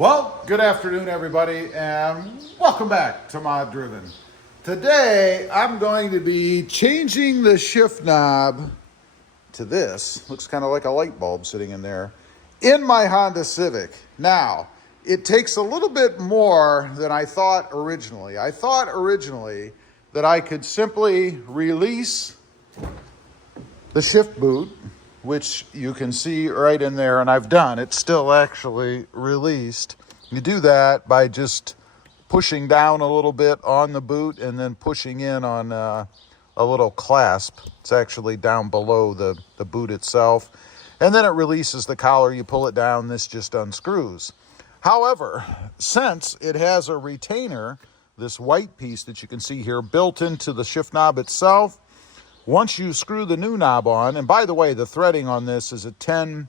Well, good afternoon, everybody, and welcome back to Mod Driven. Today, I'm going to be changing the shift knob to this. Looks kind of like a light bulb sitting in there in my Honda Civic. Now, it takes a little bit more than I thought originally. I thought originally that I could simply release the shift boot, which you can see right in there, and I've done. It's still actually released. You do that by just pushing down a little bit on the boot and then pushing in on a little clasp. It's actually down below the boot itself. And then it releases the collar. You pull it down, this just unscrews. However, since it has a retainer, this white piece that you can see here built into the shift knob itself, once you screw the new knob on, and by the way, the threading on this is a 10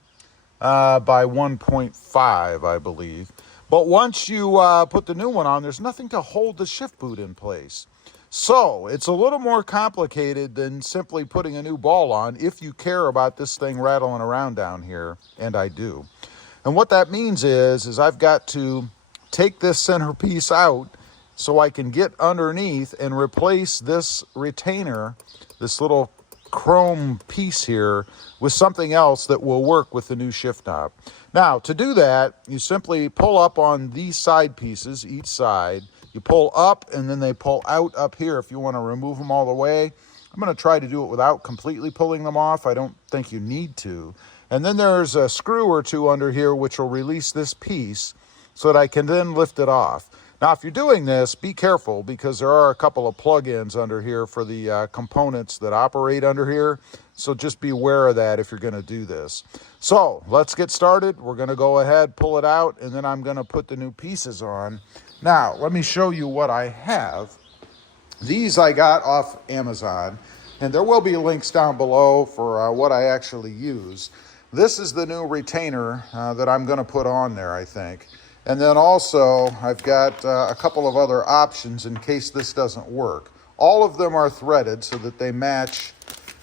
by 1.5, I believe. But once you put the new one on, there's nothing to hold the shift boot in place. So it's a little more complicated than simply putting a new ball on if you care about this thing rattling around down here, and I do. And what that means is I've got to take this center piece out so I can get underneath and replace this retainer, this little chrome piece here, with something else that will work with the new shift knob. Now, to do that, you simply pull up on these side pieces, each side. You pull up, and then they pull out up here if you want to remove them all the way. I'm going to try to do it without completely pulling them off. I don't think you need to. And then there's a screw or two under here which will release this piece so that I can then lift it off. Now, if you're doing this, be careful because there are a couple of plug-ins under here for the components that operate under here. So just be aware of that if you're going to do this. So let's get started. We're going to go ahead, pull it out, and then I'm going to put the new pieces on. Now, let me show you what I have. These I got off Amazon, and there will be links down below for what I actually use. This is the new retainer that I'm going to put on there, I think. And then also, I've got a couple of other options in case this doesn't work. All of them are threaded so that they match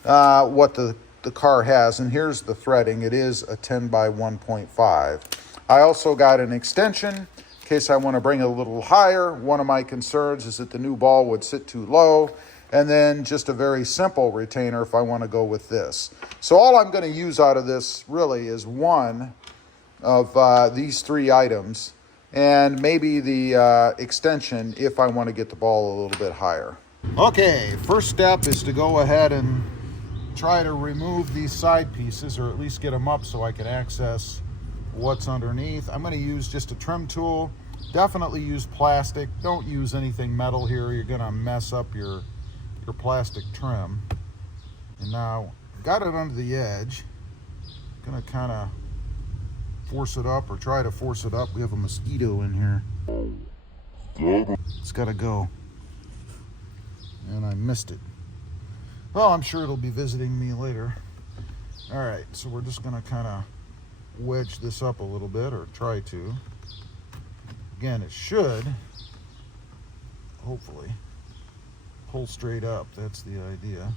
what the car has. And here's the threading. It is a 10 by 1.5. I also got an extension in case I want to bring it a little higher. One of my concerns is that the new ball would sit too low. And then just a very simple retainer if I want to go with this. So all I'm going to use out of this really is one of these three items, and maybe the extension if I want to get the ball a little bit higher. Okay, first step is to go ahead and try to remove these side pieces, or at least get them up so I can access what's underneath. I'm going to use just a trim tool. Definitely use plastic. Don't use anything metal here. You're going to mess up your plastic trim. And now, got it under the edge. Going to kind of force it up, or try to force it up. We have a mosquito in here. It's got to go. And I missed it. Well, I'm sure it'll be visiting me later. All right, so we're just going to kind of wedge this up a little bit, or try to. Again, it should, hopefully, pull straight up. That's the idea.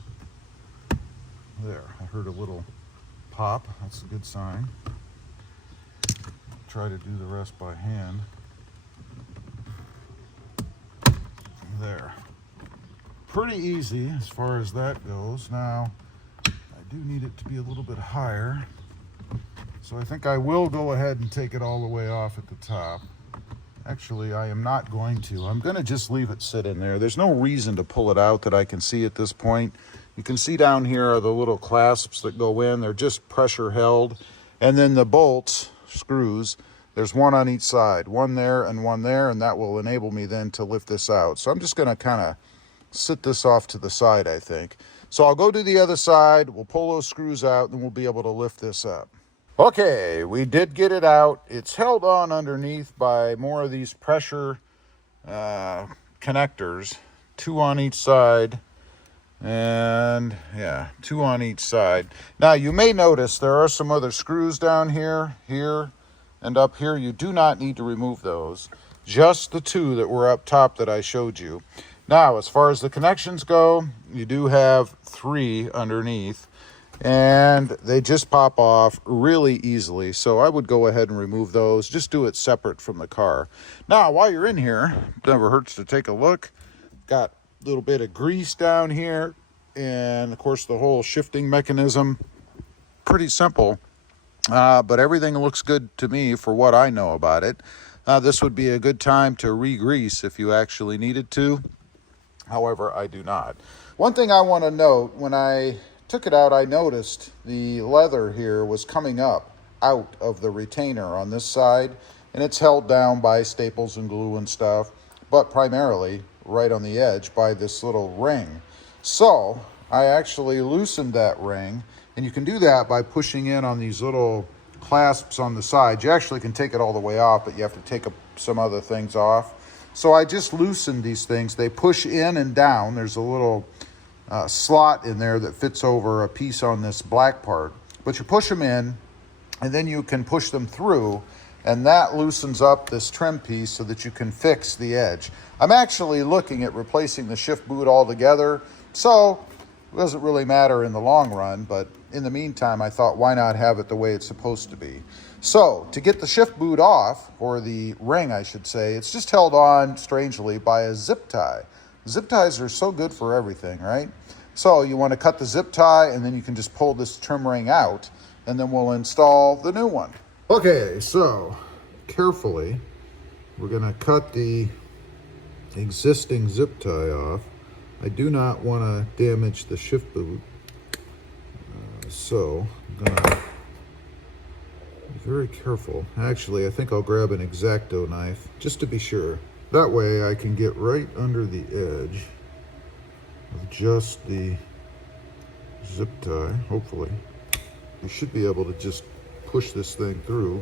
There, I heard a little pop. That's a good sign. Try to do the rest by hand. There. Pretty easy as far as that goes. Now, I do need it to be a little bit higher. So I think I will go ahead and take it all the way off at the top. Actually, I am not going to. I'm going to just leave it sit in there. There's no reason to pull it out that I can see at this point. You can see down here are the little clasps that go in. They're just pressure held. And then the bolts, screws, there's one on each side, one there, and that will enable me then to lift this out. So I'm just going to kind of sit this off to the side, I think. So I'll go to the other side, we'll pull those screws out, and we'll be able to lift this up. Okay, we did get it out. It's held on underneath by more of these pressure connectors, two on each side. And yeah, two on each side. Now you may notice there are some other screws down here, and up here. You do not need to remove those. Just the two that were up top that I showed you. Now, as far as the connections go, you do have three underneath. and they just pop off really easily. So I would go ahead and remove those. Just do it separate from the car. Now, while you're in here, never hurts to take a look. Got a little bit of grease down here, and of course the whole shifting mechanism, pretty simple, but everything looks good to me for what I know about it. This would be a good time to re-grease if you actually needed to. However, I do not. One thing I want to note, when I took it out, I noticed the leather here was coming up out of the retainer on this side, and it's held down by staples and glue and stuff, but primarily right on the edge by this little ring. So I actually loosened that ring, and you can do that by pushing in on these little clasps on the side. You actually can take it all the way off, but you have to take some other things off. So I just loosened these things. They push in and down. There's a little slot in there that fits over a piece on this black part, but you push them in and then you can push them through, and that loosens up this trim piece so that you can fix the edge. I'm actually looking at replacing the shift boot altogether, so it doesn't really matter in the long run, but in the meantime, I thought, why not have it the way it's supposed to be? So to get the shift boot off, or the ring I should say, it's just held on strangely by a zip tie. Zip ties are so good for everything, right? So you want to cut the zip tie, and then you can just pull this trim ring out, and then we'll install the new one. Okay, so carefully, we're going to cut the existing zip tie off. I do not want to damage the shift boot, so I'm going to be very careful. Actually, I think I'll grab an X-Acto knife just to be sure. That way I can get right under the edge of just the zip tie, hopefully. You should be able to just push this thing through,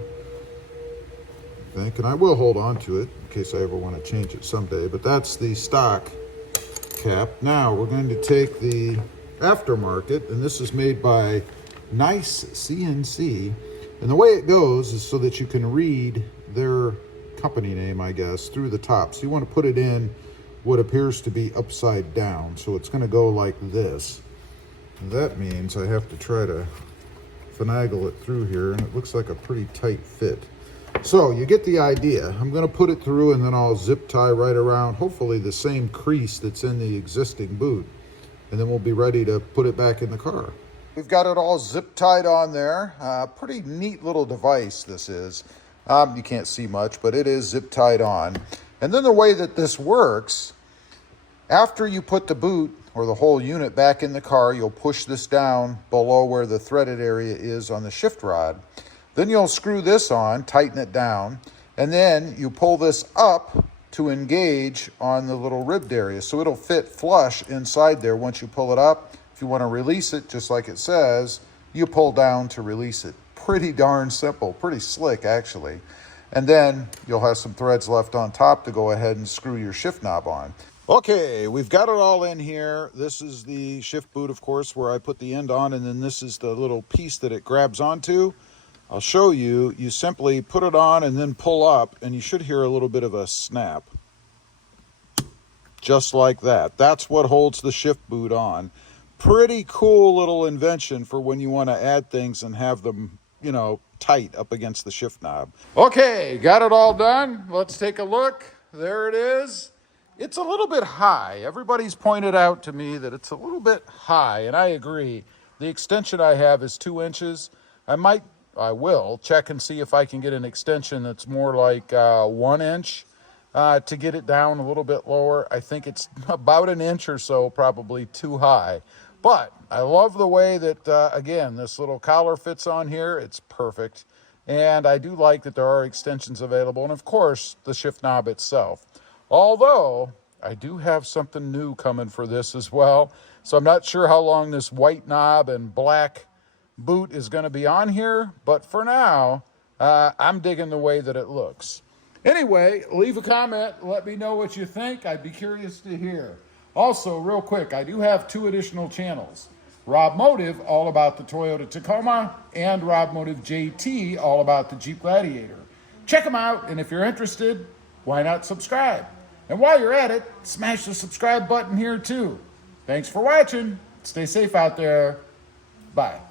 I think, and I will hold on to it in case I ever want to change it someday, but that's the stock cap. Now we're going to take the aftermarket, and this is made by NICECNC, and the way it goes is so that you can read their company name, I guess, through the top. So you want to put it in what appears to be upside down, so it's going to go like this. And that means I have to try to finagle it through here, and it looks like a pretty tight fit. So you get the idea. I'm going to put it through, and then I'll zip tie right around, hopefully the same crease that's in the existing boot, and then we'll be ready to put it back in the car. We've got it all zip tied on there. Pretty neat little device this is. You can't see much, but it is zip tied on. And then the way that this works, after you put the boot or the whole unit back in the car, you'll push this down below where the threaded area is on the shift rod. Then you'll screw this on, tighten it down, and then you pull this up to engage on the little ribbed area. So it'll fit flush inside there once you pull it up. If you want to release it, just like it says, you pull down to release it. Pretty darn simple, pretty slick actually. And then you'll have some threads left on top to go ahead and screw your shift knob on. Okay, we've got it all in here. This is the shift boot, of course, where I put the end on, and then this is the little piece that it grabs onto. I'll show you. You simply put it on and then pull up, and you should hear a little bit of a snap. Just like that. That's what holds the shift boot on. Pretty cool little invention for when you want to add things and have them, you know, tight up against the shift knob. Okay, got it all done. Let's take a look. There it is. It's a little bit high. Everybody's pointed out to me that it's a little bit high, and I agree. The extension I have is 2 inches. I will check and see if I can get an extension that's more like 1 inch to get it down a little bit lower. I think it's about an inch or so, probably too high. But I love the way that, again, this little collar fits on here. It's perfect. And I do like that there are extensions available. And, of course, the shift knob itself. Although, I do have something new coming for this as well. So I'm not sure how long this white knob and black boot is going to be on here. But for now, I'm digging the way that it looks. Anyway, leave a comment. Let me know what you think. I'd be curious to hear. Also, real quick, I do have 2 additional channels. Rob Motive, all about the Toyota Tacoma, and Rob Motive JT, all about the Jeep Gladiator. Check them out, and if you're interested, why not subscribe? And while you're at it, smash the subscribe button here too. Thanks for watching. Stay safe out there. Bye.